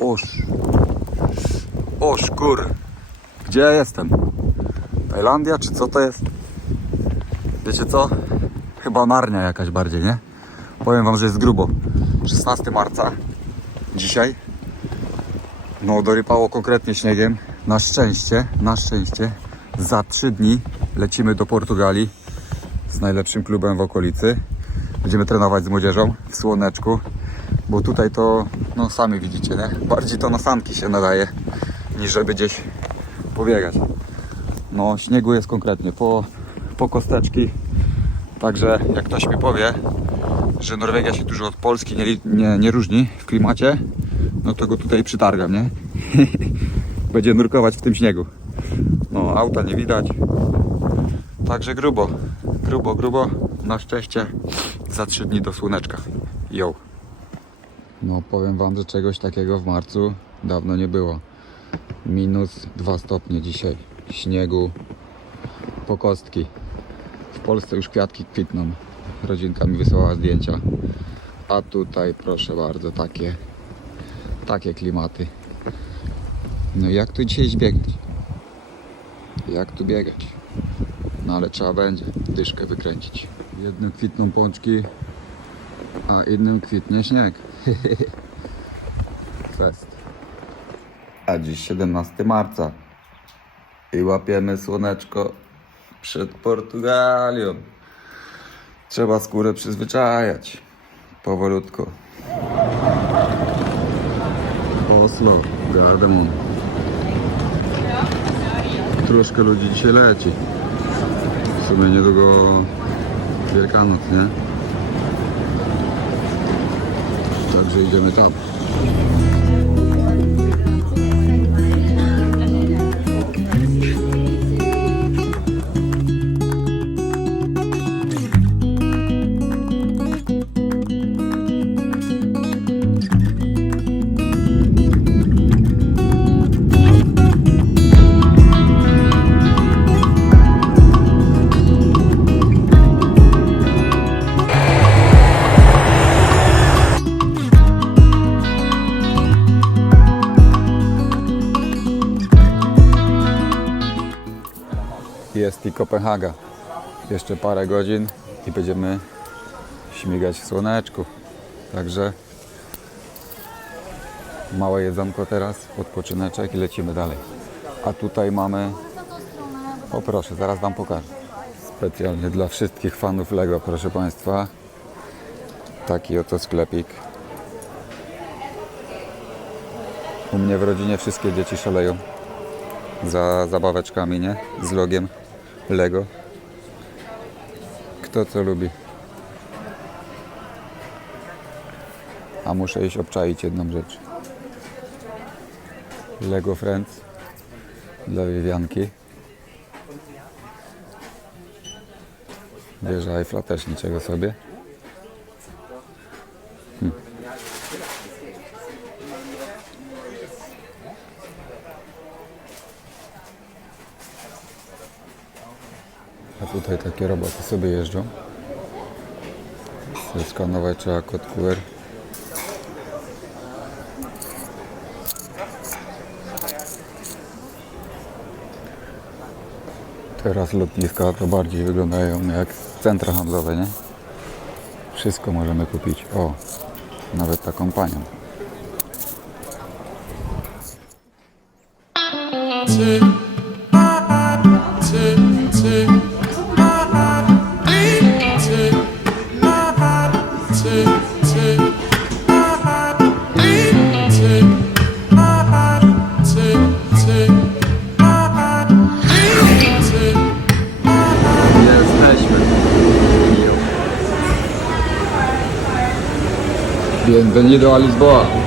Oż. Oż kur. Gdzie ja jestem? Tajlandia czy co to jest? Wiecie co? Chyba Narnia jakaś bardziej, nie? Powiem wam, że jest grubo. 16 marca. Dzisiaj. No dorypało konkretnie śniegiem. Na szczęście, na szczęście. Za 3 dni lecimy do Portugalii z najlepszym klubem w okolicy. Będziemy trenować z młodzieżą w słoneczku, bo tutaj to no sami widzicie, nie? Bardziej to na sanki się nadaje, niż żeby gdzieś pobiegać. No, śniegu jest konkretnie po, po kosteczki. Także jak ktoś mi powie, że Norwegia się dużo od Polski nie, nie, nie różni w klimacie, no to go tutaj przytargam, nie? Będzie nurkować w tym śniegu. No, auta nie widać. Także grubo, grubo, grubo. Na szczęście za 3 dni do słoneczka. Yo. No, powiem Wam, że czegoś takiego w marcu dawno nie było. Minus 2 stopnie dzisiaj. Śniegu, po kostki. W Polsce już kwiatki kwitną. Rodzinka mi wysłała zdjęcia. A tutaj proszę bardzo, takie, takie klimaty. No jak tu dzisiaj zbiegać? Jak tu biegać? No ale trzeba będzie dyszkę wykręcić. Jednym kwitną pączki, a innym kwitnie śnieg. Fest. A dziś 17 marca i łapiemy słoneczko przed Portugalią. Trzeba skórę przyzwyczajać. Powolutku. Oslo, Gardermoen. Troszkę ludzi dzisiaj leci. W sumie niedługo Wielkanoc, nie? Także idziemy tam. Kopenhaga. Jeszcze parę godzin i będziemy śmigać w słoneczku. Także małe jedzonko teraz, odpoczyneczek i lecimy dalej. A tutaj mamy, o proszę, zaraz Wam pokażę. Specjalnie dla wszystkich fanów Lego, proszę Państwa. Taki oto sklepik. U mnie w rodzinie wszystkie dzieci szaleją za zabaweczkami, nie? Z logiem Lego. Kto co lubi. A muszę iść obczaić jedną rzecz. Lego Friends dla Vivianki. Wieża Eiffla też niczego sobie. A tutaj takie roboty sobie jeżdżą. Skanować trzeba kod QR. Teraz lotniska to bardziej wyglądają jak centra handlowe, nie? Wszystko możemy kupić. O, nawet taką panią. Bienvenido a Lisboa.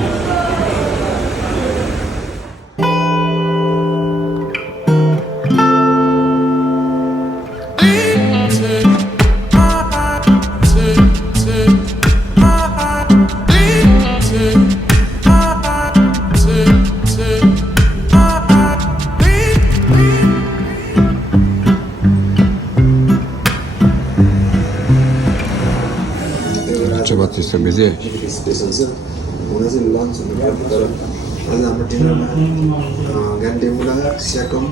अनि हाम्रो डिनरमा menggandeng pula Siakom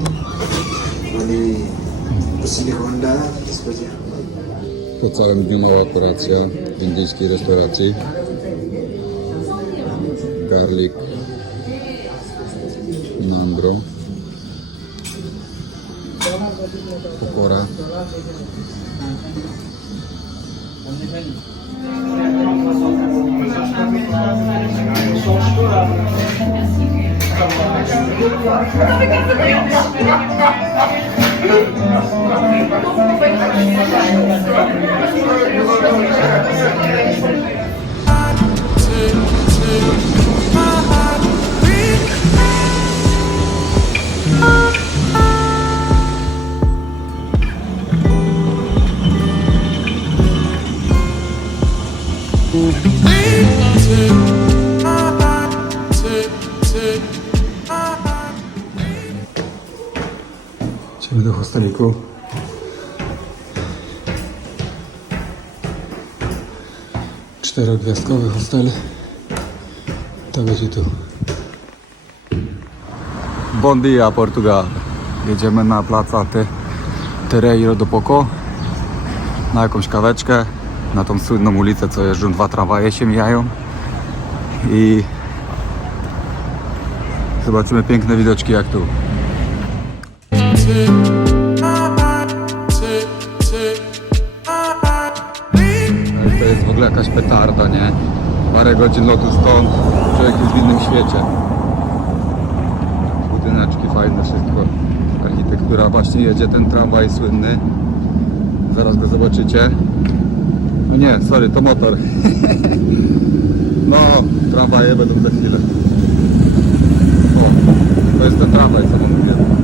Mali Pesili Honda Seperti Po całym dniu mała kolacja w indyjskiej restauracji. Garlic Nandro. Idziemy do hosteliku. Czterogwiazdkowy hostel. To będzie tu. Bon dia, Portugal. Jedziemy na placa Te do Poco. Na jakąś kaweczkę. Na tą słynną ulicę, co jeżdżą dwa tramwaje się mijają. I zobaczymy piękne widoczki jak tu. Jakaś petarda, nie? Parę godzin lotu stąd, człowiek jest w innym świecie. Budyneczki fajne, wszystko. Architektura, właśnie jedzie ten tramwaj słynny. Zaraz go zobaczycie. No nie, sorry, to motor. No, tramwaje będą za chwilę. O, to jest ten tramwaj, co wam mówię.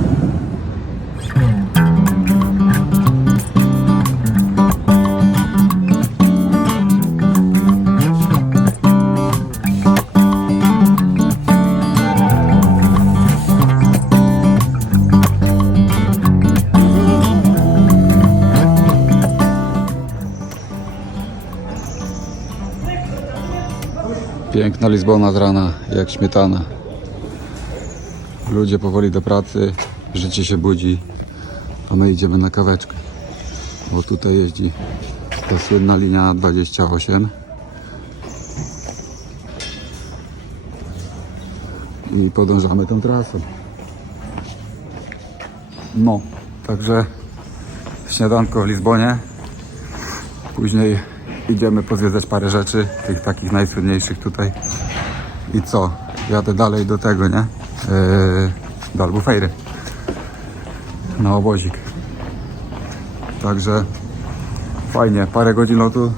Piękna Lizbona z rana, jak śmietana. Ludzie powoli do pracy, życie się budzi, a my idziemy na kaweczkę. Bo tutaj jeździ ta słynna linia 28. I podążamy tą trasą. No, także śniadanko w Lizbonie. Później idziemy pozwiedzać parę rzeczy, tych takich najsłynniejszych tutaj. I co? Jadę dalej do tego, nie? Yy, do Albufeiry. Na obozik. Także fajnie, parę godzin lotu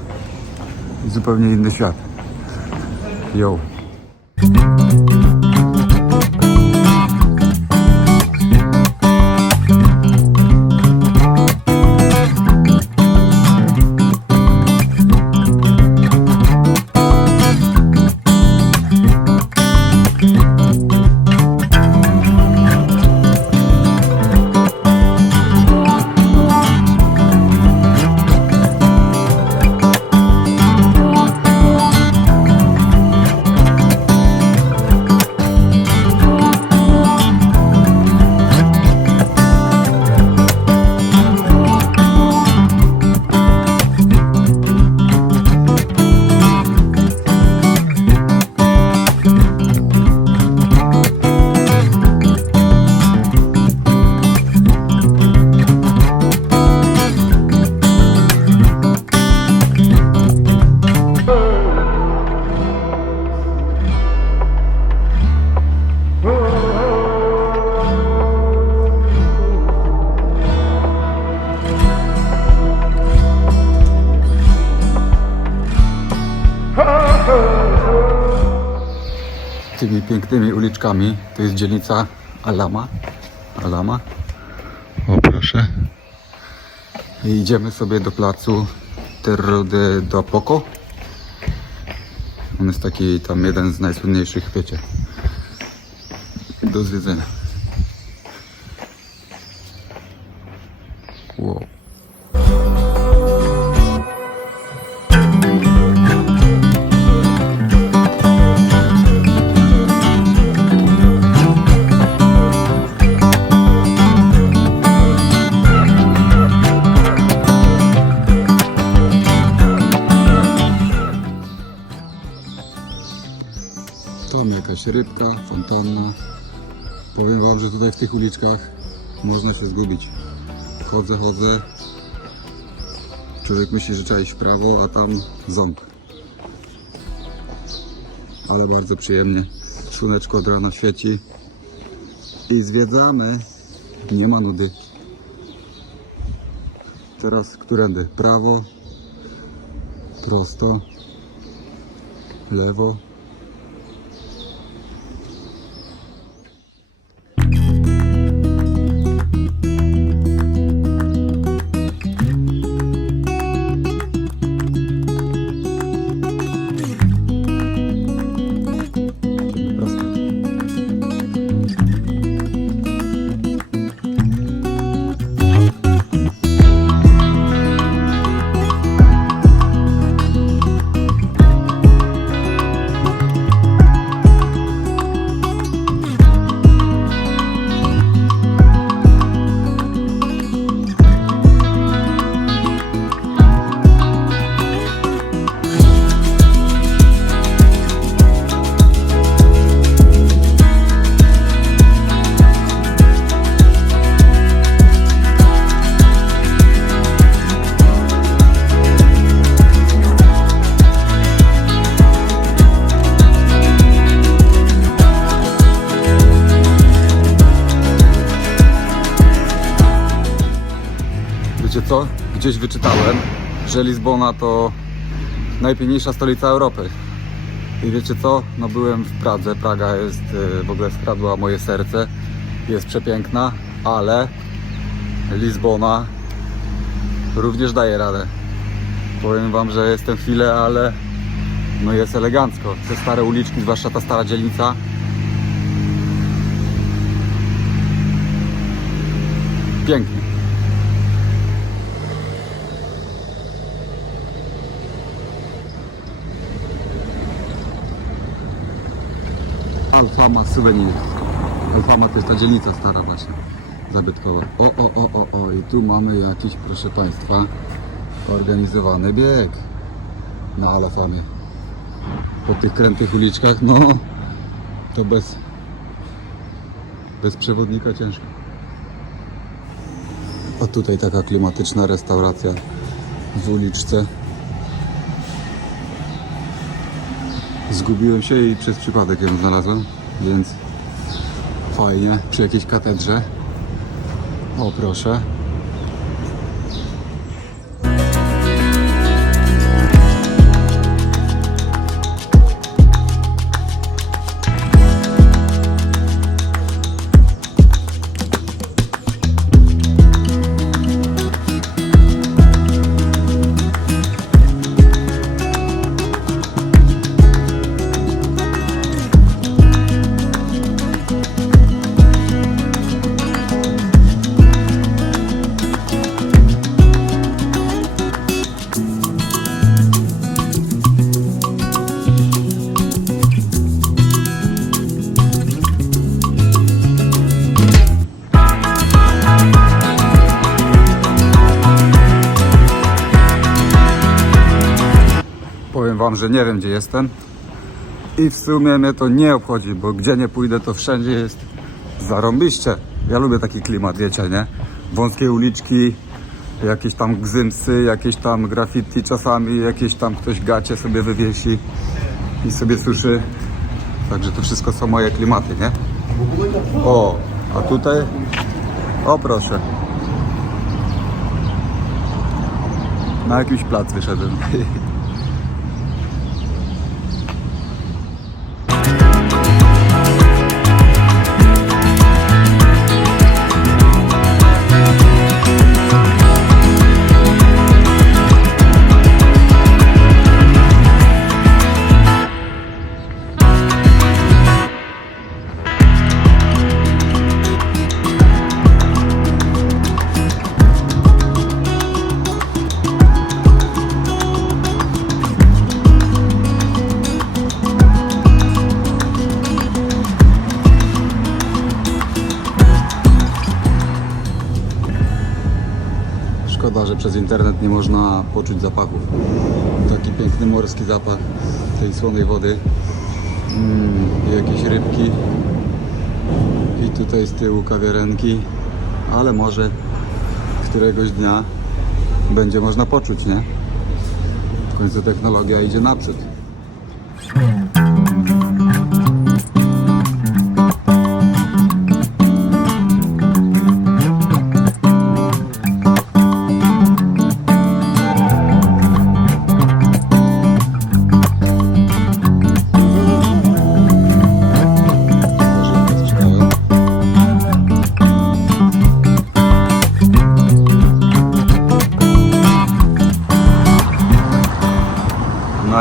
i zupełnie inny świat. Yo. Tymi uliczkami. To jest dzielnica Alama. Alama. O proszę. I idziemy sobie do placu Terro de do Poco. On jest taki tam jeden z najsłynniejszych, wiecie, do zwiedzenia. Wow. Rybka, fontanna. Powiem wam, że tutaj w tych uliczkach można się zgubić. Chodzę, chodzę. Człowiek myśli, że trzeba iść w prawo, a tam ząb. Ale bardzo przyjemnie. Szuneczko od rana świeci. I zwiedzamy. Nie ma nudy. Teraz którędy? Prawo, prosto, lewo. Gdzieś wyczytałem, że Lizbona to najpiękniejsza stolica Europy. I wiecie co? No byłem w Pradze. Praga jest e, w ogóle skradła moje serce. Jest przepiękna, ale Lizbona również daje radę. Powiem wam, że jestem chwilę, ale no jest elegancko. Te stare uliczki, zwłaszcza ta stara dzielnica. Pięknie. Alfama Suvenir. Alfama to jest ta dzielnica stara właśnie, zabytkowa. O, o, o, o, o, i tu mamy jakiś, proszę Państwa, organizowany bieg na Alfamie. Po tych krętych uliczkach, no, to bez, bez przewodnika ciężko. A tutaj taka klimatyczna restauracja w uliczce. Zgubiłem się i przez przypadek ją znalazłem, więc fajnie, przy jakiejś katedrze. O proszę. Wam, że nie wiem gdzie jestem. I w sumie mnie to nie obchodzi, bo gdzie nie pójdę to wszędzie jest zarąbiście. Ja lubię taki klimat, wiecie, nie? Wąskie uliczki, jakieś tam gzymsy, jakieś tam graffiti czasami, jakieś tam ktoś gacie sobie wywiesi i sobie suszy. Także to wszystko są moje klimaty, nie? O, a tutaj? O proszę. Na jakiś plac wyszedłem. poczuć zapachów. Taki piękny morski zapach tej słonej wody. Mm, jakieś rybki. I tutaj z tyłu kawiarenki. Ale może któregoś dnia będzie można poczuć, nie? W końcu technologia idzie naprzód.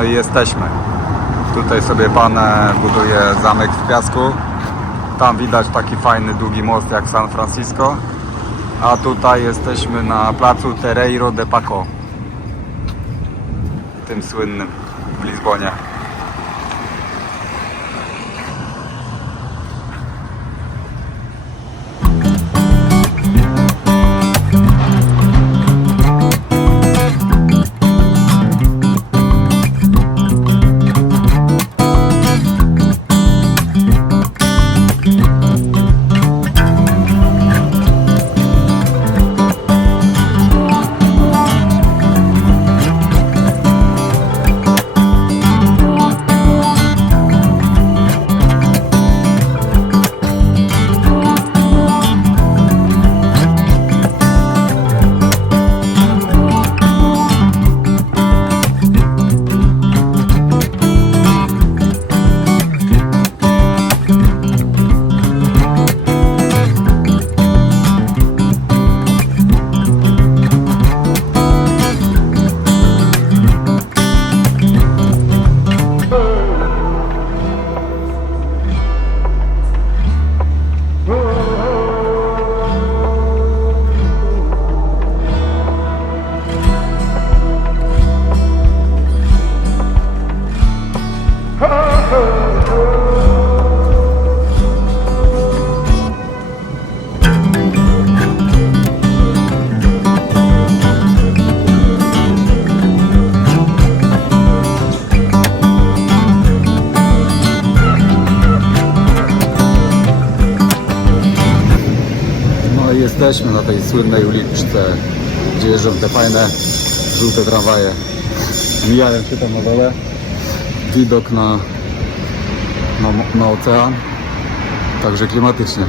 I jesteśmy. Tutaj sobie pan buduje zamek w piasku. Tam widać taki fajny, długi most jak San Francisco. A tutaj jesteśmy na placu Terreiro de Paco. Tym słynnym w Lizbonie. Słynnej uliczce, gdzie jeżdżą te fajne żółte tramwaje. Mijają się tam na dole. Widok na, na, na ocean. Także klimatycznie.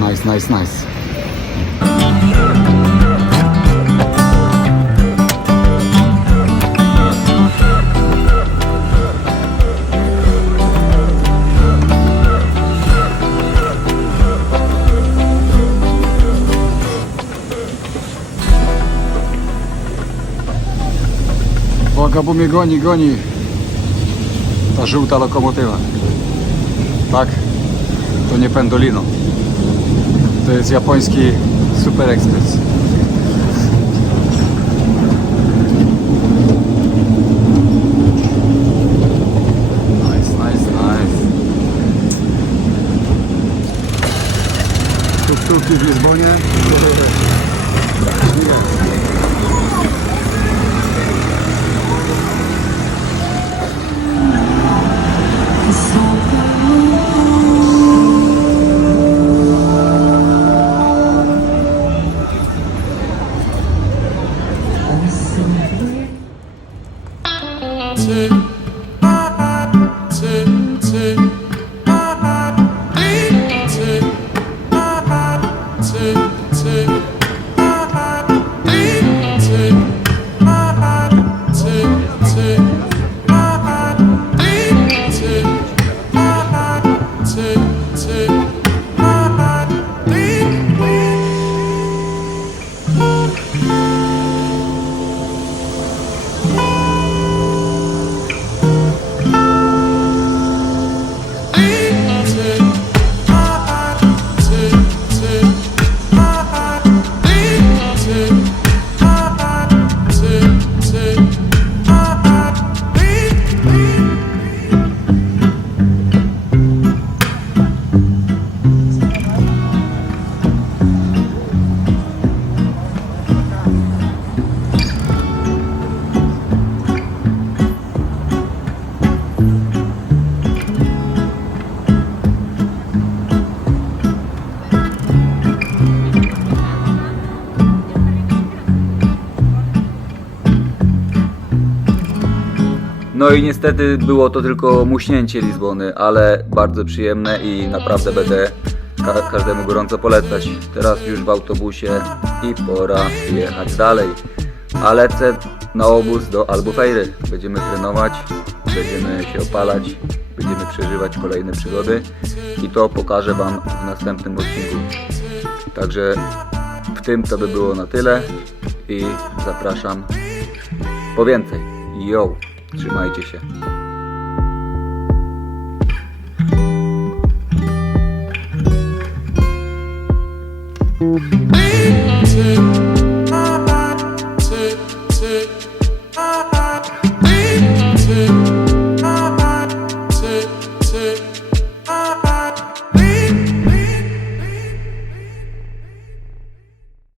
Nice, nice, nice. Uwaga, bo mnie goni, goni. Ta żółta lokomotywa. Tak? To nie Pendolino. To jest japoński Super Express. Nice, nice, nice. Tuk-tuki w Lizbonie. I niestety było to tylko muśnięcie Lizbony, ale bardzo przyjemne i naprawdę będę ka- każdemu gorąco polecać. Teraz już w autobusie i pora jechać dalej. A lecę na obóz do Albufeiry. Będziemy trenować, będziemy się opalać, będziemy przeżywać kolejne przygody i to pokażę Wam w następnym odcinku. Także w tym to by było na tyle i zapraszam po więcej. Yo, trzymajcie się.